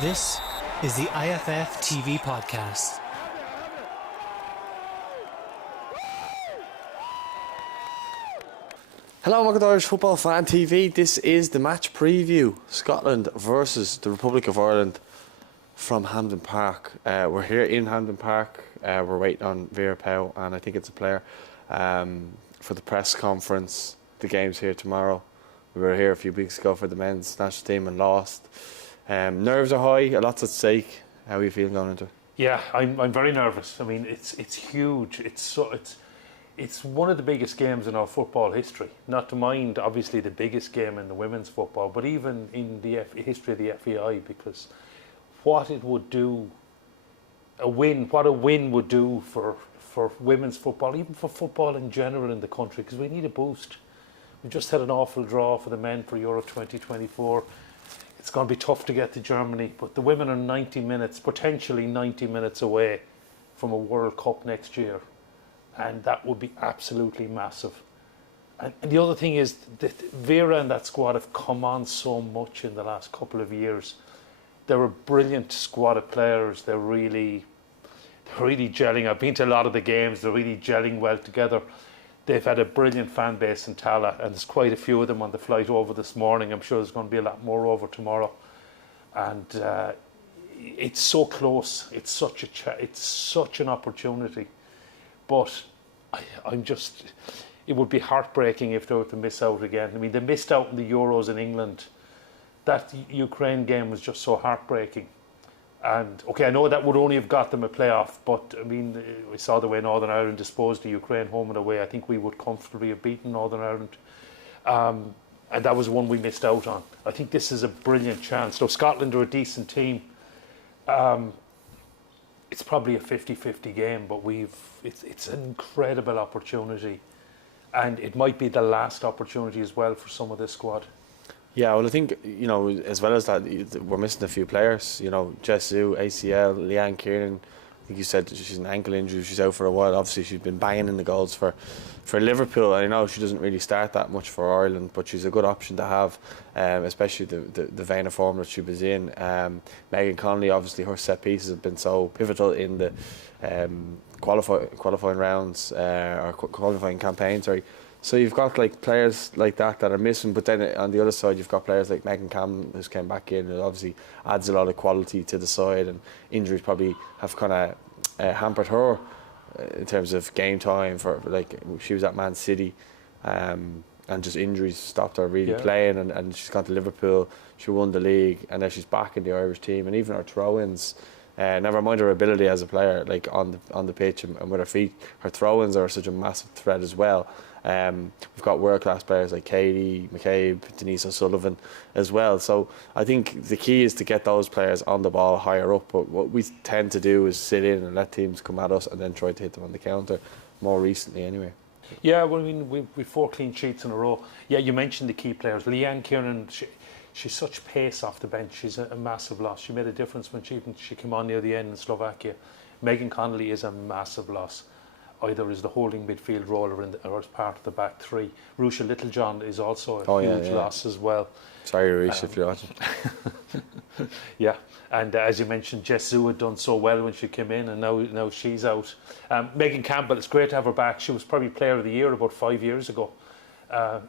This is the IFF TV podcast. Hello, welcome to Irish Football Fan TV. This is the match preview. Scotland versus the Republic of Ireland from Hampden Park. We're here in Hampden Park. We're waiting on Vera Pauw, and I think it's a player, for the press conference. The game's here tomorrow. We were here a few weeks ago for the men's national team and lost. Nerves are high, a lot's at stake. How are you feeling going into it? Yeah, I'm very nervous. I mean, it's huge. It's one of the biggest games in our football history. Not to mind, obviously, the biggest game in the women's football, but even in the history of the FAI, because what it would do, what a win would do for women's football, even for football in general in the country, because we need a boost. We just had an awful draw for the men for Euro 2024. It's going to be tough to get to Germany, but the women are 90 minutes, potentially 90 minutes away from a World Cup next year. And that would be absolutely massive. And the other thing is that Vera and that squad have come on so much in the last couple of years. They're a brilliant squad of players. They're really gelling. I've been to a lot of the games. They're really gelling well together. They've had a brilliant fan base in Tala, and there's quite a few of them on the flight over this morning. I'm sure there's going to be a lot more over tomorrow. And it's so close. It's such an opportunity. But it would be heartbreaking if they were to miss out again. I mean, they missed out in the Euros in England. That Ukraine game was just so heartbreaking. And, okay, I know that would only have got them a playoff, but, I mean, we saw the way Northern Ireland disposed of Ukraine home and away. I think we would comfortably have beaten Northern Ireland. And that was one we missed out on. I think this is a brilliant chance. Though Scotland are a decent team. It's probably a 50-50 game, but it's an incredible opportunity, and it might be the last opportunity as well for some of this squad. Yeah, well, I think, as well as that, we're missing a few players. Jess Zhu, ACL, Leanne Kiernan. I think you said she's an ankle injury. She's out for a while. Obviously, she's been banging in the goals for Liverpool. I know she doesn't really start that much for Ireland, but she's a good option to have, especially the vein of form that she was in. Megan Connolly, obviously, her set pieces have been so pivotal in the qualifying rounds, or qualifying campaign, sorry. So you've got players like that are missing, but then on the other side you've got players like Megan Campbell who's came back in. It obviously adds a lot of quality to the side, and injuries probably have kind of hampered her in terms of game time. For she was at Man City, and just injuries stopped her really playing, and she's gone to Liverpool. She won the league, and now she's back in the Irish team, and even her throw-ins. Never mind her ability as a player, on the pitch and with her feet, her throw-ins are such a massive threat as well. We've got world-class players like Katie McCabe, Denise O'Sullivan as well. So I think the key is to get those players on the ball higher up. But what we tend to do is sit in and let teams come at us and then try to hit them on the counter, more recently anyway. Yeah, well, I mean, we've 4 clean sheets in a row. Yeah, you mentioned the key players. Leanne Kiernan, she's such pace off the bench. She's a massive loss. She made a difference when she came on near the end in Slovakia. Megan Connolly is a massive loss, either as the holding midfield role or as part of the back three. Rusha Littlejohn is also a huge loss as well. Sorry, Rusha, if you're watching. Yeah, and as you mentioned, Jess Zhu had done so well when she came in, and now she's out. Megan Campbell, it's great to have her back. She was probably Player of the Year about 5 years ago.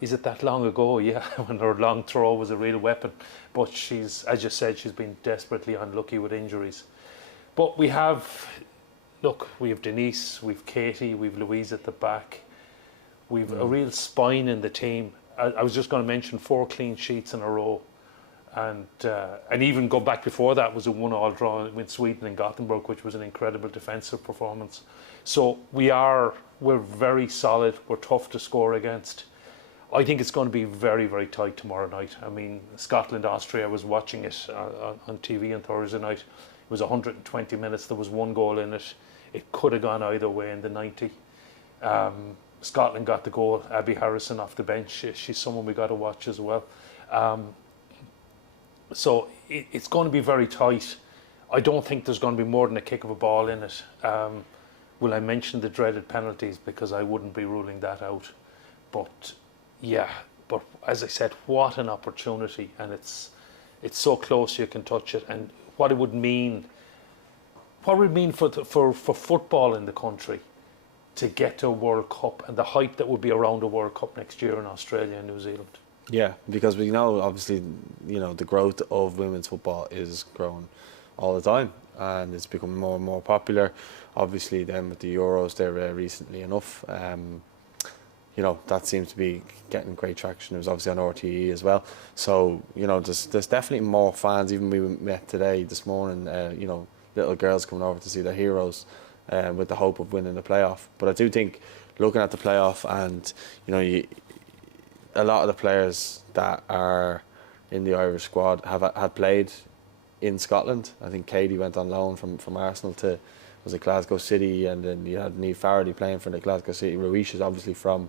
Is it that long ago? Yeah, when her long throw was a real weapon. But she's, as you said, she's been desperately unlucky with injuries. But we have Denise, we've Katie, we've Louise at the back. We've a real spine in the team. I was just going to mention 4 clean sheets in a row. And even go back before that was a 1-1 draw with Sweden and Gothenburg, which was an incredible defensive performance. So we're very solid. We're tough to score against. I think it's going to be very, very tight tomorrow night. I mean, Scotland-Austria, I was watching it on TV on Thursday night. It was 120 minutes. There was 1 goal in it. It could have gone either way in the 90. Scotland got the goal. Abby Harrison off the bench. She's someone we got to watch as well. So it's going to be very tight. I don't think there's going to be more than a kick of a ball in it. Will I mention the dreaded penalties? Because I wouldn't be ruling that out. But as I said, what an opportunity, and it's so close you can touch it. And what it would mean. What would it mean for football in the country to get to a World Cup, and the hype that would be around a World Cup next year in Australia and New Zealand? Yeah, because we know obviously, the growth of women's football is growing all the time, and it's becoming more and more popular. Obviously, then with the Euros there recently enough, that seems to be getting great traction. It was obviously on RTE as well. So there's definitely more fans. Even we met today this morning. Little girls coming over to see their heroes, with the hope of winning the playoff. But I do think, looking at the playoff, and a lot of the players that are in the Irish squad had played in Scotland. I think Katie went on loan from Arsenal to, was it Glasgow City, and then you had Niamh Faraday playing for the Glasgow City. Ruish is obviously from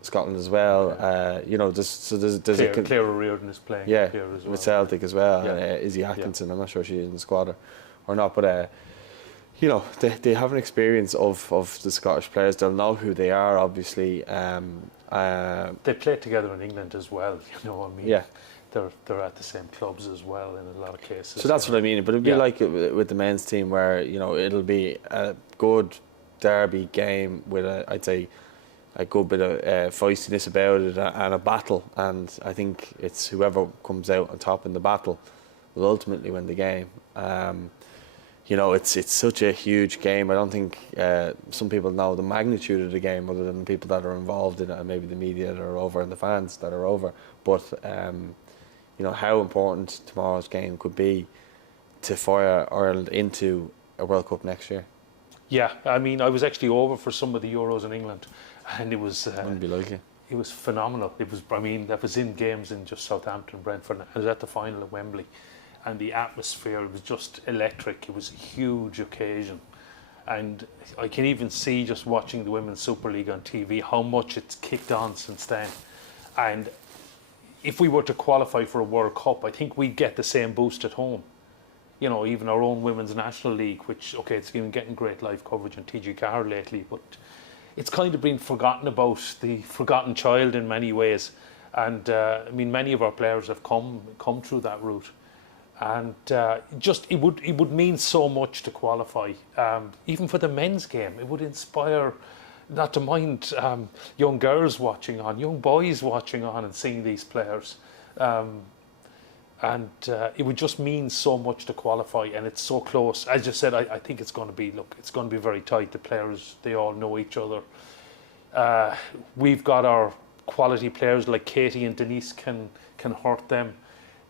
Scotland as well. Okay. There's Claire O'Riordan is playing here as well. with Celtic as well. Yeah. Izzy Atkinson, I'm not sure she's in the squad or not, but they have an experience of the Scottish players. They'll know who they are, obviously. They played together in England as well. Yeah. They're at the same clubs as well in a lot of cases. So that's what I mean. But it'd be like with the men's team, where it'll be a good derby game with I'd say a good bit of feistiness about it and a battle. And I think it's whoever comes out on top in the battle will ultimately win the game. It's such a huge game. I don't think some people know the magnitude of the game, other than people that are involved in it, and maybe the media that are over and the fans that are over. But how important tomorrow's game could be to fire Ireland into a World Cup next year. Yeah, I mean, I was actually over for some of the Euros in England, and it was. Wouldn't be like it. It was phenomenal. That was in games in just Southampton, Brentford. I was at the final at Wembley, and the atmosphere was just electric. It was a huge occasion, and I can even see, just watching the Women's Super League on TV, how much it's kicked on since then. And if we were to qualify for a World Cup, I think we'd get the same boost at home. Even our own Women's National League, which, it's been getting great live coverage on TG4 lately, but it's kind of been forgotten about, the forgotten child in many ways. And many of our players have come through that route. And it would mean so much to qualify. Even for the men's game, it would inspire, not to mind young girls watching on, young boys watching on and seeing these players. And it would just mean so much to qualify, and it's so close. As you said, I think it's going to be very tight. The players, they all know each other. We've got our quality players like Katie and Denise can hurt them.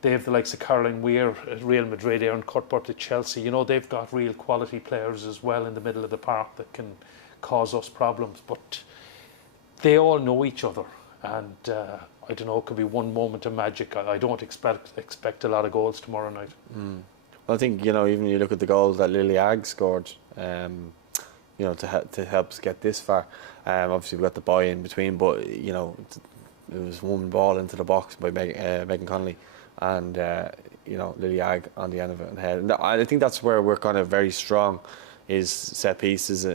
They have the likes of Caroline Weir at Real Madrid, Aaron Cuthbert at Chelsea. They've got real quality players as well in the middle of the park that can cause us problems. But they all know each other, and I don't know, it could be one moment of magic. I don't expect a lot of goals tomorrow night. Well, I think, even you look at the goals that Lily Agg scored, to help us get this far. Obviously, we've got the boy in between, but, it was one ball into the box by Megan Connolly, and, Lily Agg on the end of it and head. And I think that's where we're kind of very strong, is set pieces.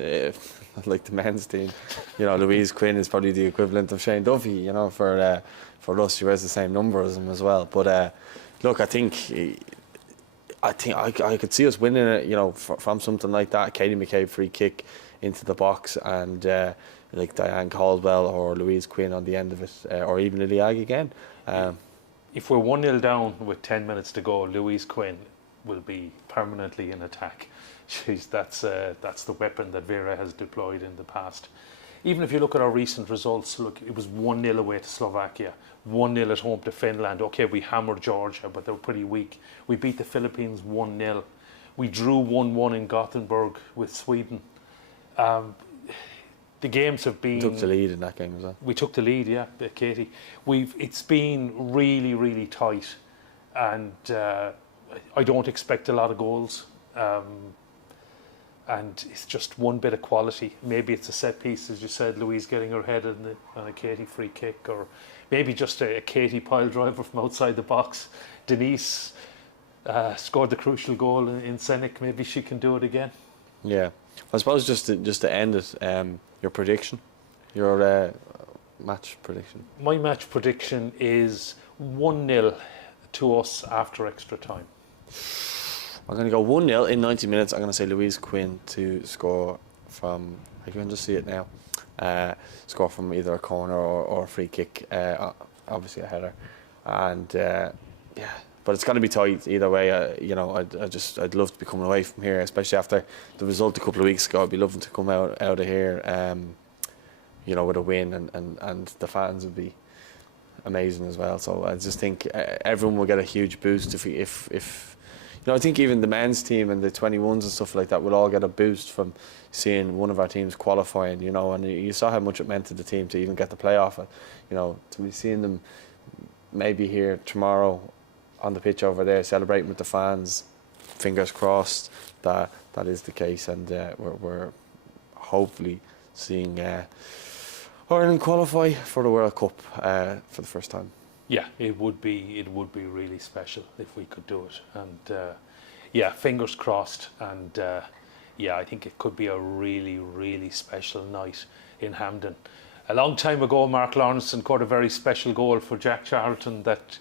Like the men's team, Louise Quinn is probably the equivalent of Shane Duffy, for us. She wears the same number as him as well. But look, I think I could see us winning it, from something like that. Katie McCabe free kick into the box, and like Diane Caldwell or Louise Quinn on the end of it, or even Lily Agg again. If we're 1-0 down with 10 minutes to go, Louise Quinn will be permanently in attack. That's the weapon that Vera has deployed in the past. Even if you look at our recent results, it was 1-0 away to Slovakia, 1-0 at home to Finland. Okay, we hammered Georgia, but they were pretty weak. We beat the Philippines 1-0. We drew 1-1 in Gothenburg with Sweden. The games have been... We took the lead in that game as well. We took the lead, yeah, Katie. It's been really, really tight, and I don't expect a lot of goals. And it's just one bit of quality. Maybe it's a set piece, as you said, Louise getting her head on a Katie free kick, or maybe just a Katie pile driver from outside the box. Denise scored the crucial goal in Senik. Maybe she can do it again. Yeah, I suppose just to end it, your prediction, your match prediction. My match prediction is 1-0 to us after extra time. I'm going to go 1-0 in 90 minutes. I'm going to say Louise Quinn to score from, I can just see it now, score from either a corner or a free kick, obviously a header. And yeah, but it's going to be tight either way. You know, I'd love to be coming away from here, especially after the result a couple of weeks ago. I'd be loving to come out of here, you know, with a win, and the fans would be amazing as well. So I just think everyone will get a huge boost if you know, I think even the men's team and the 21s and stuff like that will all get a boost from seeing one of our teams qualifying, you know, and you saw how much it meant to the team to even get the playoff. And, you know, to be seeing them maybe here tomorrow on the pitch over there celebrating with the fans, fingers crossed that is the case, and we're hopefully seeing Ireland qualify for the World Cup for the first time. Yeah, it would be really special if we could do it, and yeah, fingers crossed. And yeah, I think it could be a really, really special night in Hampden. A long time ago, Mark Lawrence scored a very special goal for Jack Charlton that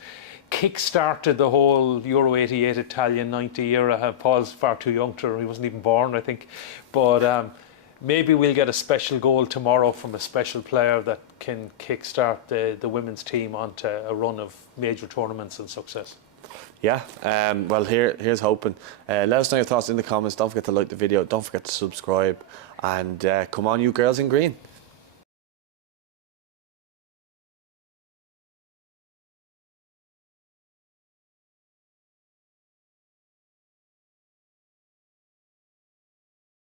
kick-started the whole Euro 88 Italian 90 era. Paul's far too young to, he wasn't even born, I think, but maybe we'll get a special goal tomorrow from a special player that can kick-start the women's team onto a run of major tournaments and success. Yeah, well, here's hoping. Let us know your thoughts in the comments. Don't forget to like the video. Don't forget to subscribe. And come on, you girls in green.